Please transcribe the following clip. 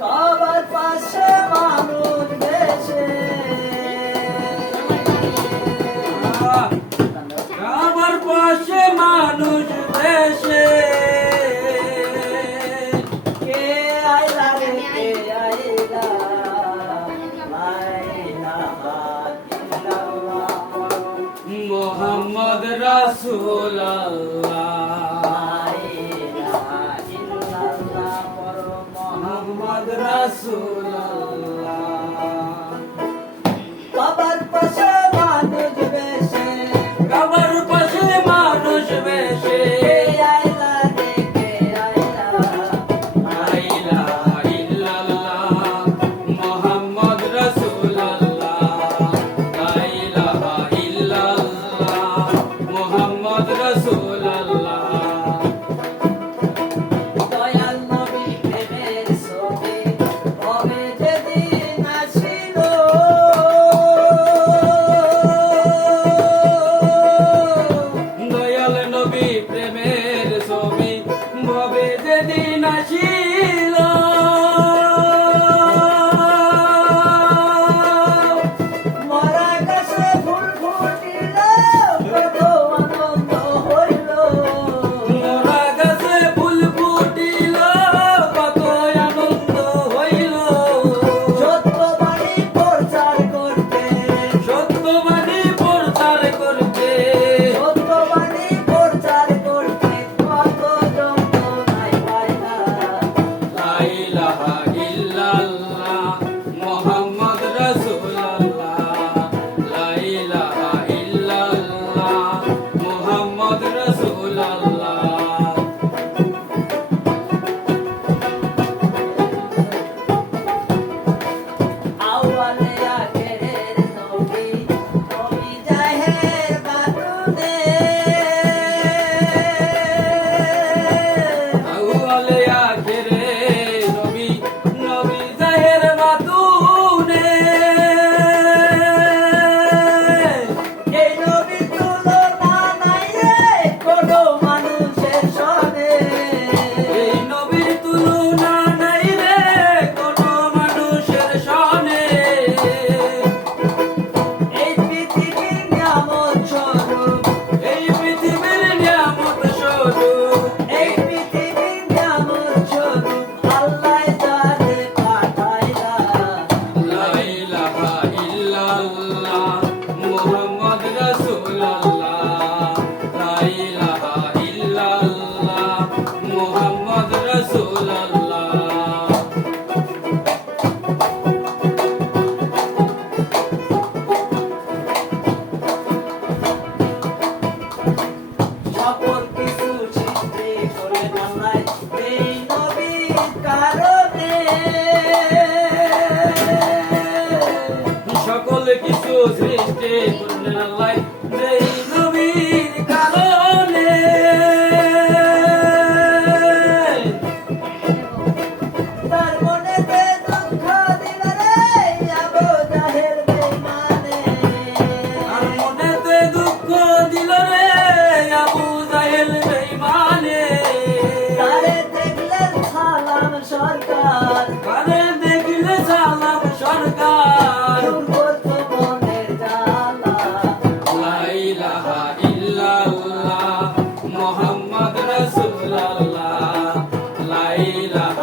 কাবার পাশে মানুষ বেশে কাবার পাশে মানুষ বেশে কে আইলা রে কে আইলা লা ইলাহা ইল্লাল্লাহ মোহাম্মদ রাসূলুল্লাহ মোহাম্মদ রাসূলুল্লাহ কাবার পাশে মানুষ বেশে কাবার পাশে মানুষ বেশে কে আইলা রে কে আইলা লা ইলাহা ইল্লাল্লাহ মোহাম্মদ রাসূলুল্লাহ লা ইলাহা ইল্লাল্লাহ মোহাম্মদ রাসূলুল্লাহ দয়াল নবী প্রেমের ছবি কবে যেদিন আসিল দয়াল নবী প্রেমের ছবি ভবে যেদিন আসিল মরা গাছে ফুল ফুটিল কত আনন্দ হইল মোরা গাছে ফুল ফুটিল কত আনন্দ হইল সত্যবাণী প্রচার করতে সত্যবাদী প্রচার করতে সত্যবাণী প্রচার করতে কত যন্ত্রণায় পাইলা লা ইলাহা ইল্লাল্লাহ মুহাম্মদ রাসূলুল্লাহ লা ইলাহা ইল্লাল্লাহ মুহাম্মদ রাসূলুল্লাহ আউয়ালে আখেরের নবী নবী জাহের বাতুনে আউয়ালে আখেরে নবী নবী জাহের বাতুনে এই নবী তুলনা নাই রে কোনো মানুষের সনে এই নবীর তুলনা নাই রে কোনো মানুষের সনে এই পৃথিবীর নিয়ামত স্বরূপ এই পৃথিবীর নিয়ামত স্বরূপ এই পৃথিবীর নিয়ামত স্বরূপ আল্লাহ যারে পাঠাইলা লা ইলাহা ইল্লাল্লাহ মুহাম্মদ রাসূলুল্লাহ লা ইলাহা ইল্লাল্লাহ মুহাম্মদ রাসূলুল্লাহ সকল কিছু সৃষ্টি করলেন আল্লাহ এই নবীর কারণে সকল কিছু সৃষ্টি করলেন আল্লাহ যেই নবীর কারণে তার মনেতে দুঃখ দিল রে আবু জাহেল বেঈমানে আর মনেতে দুঃখ দিল রে আবু জাহেল বেঈমানে তারে দেখলেন সালাম সরকার কারে দেখলে সালাম সরকার দূর করত মনের জ্বালা লা ইলাহা ইল্লাল্লাহ মুহাম্মদ রাসূলুল্লাহ লা ইলাহা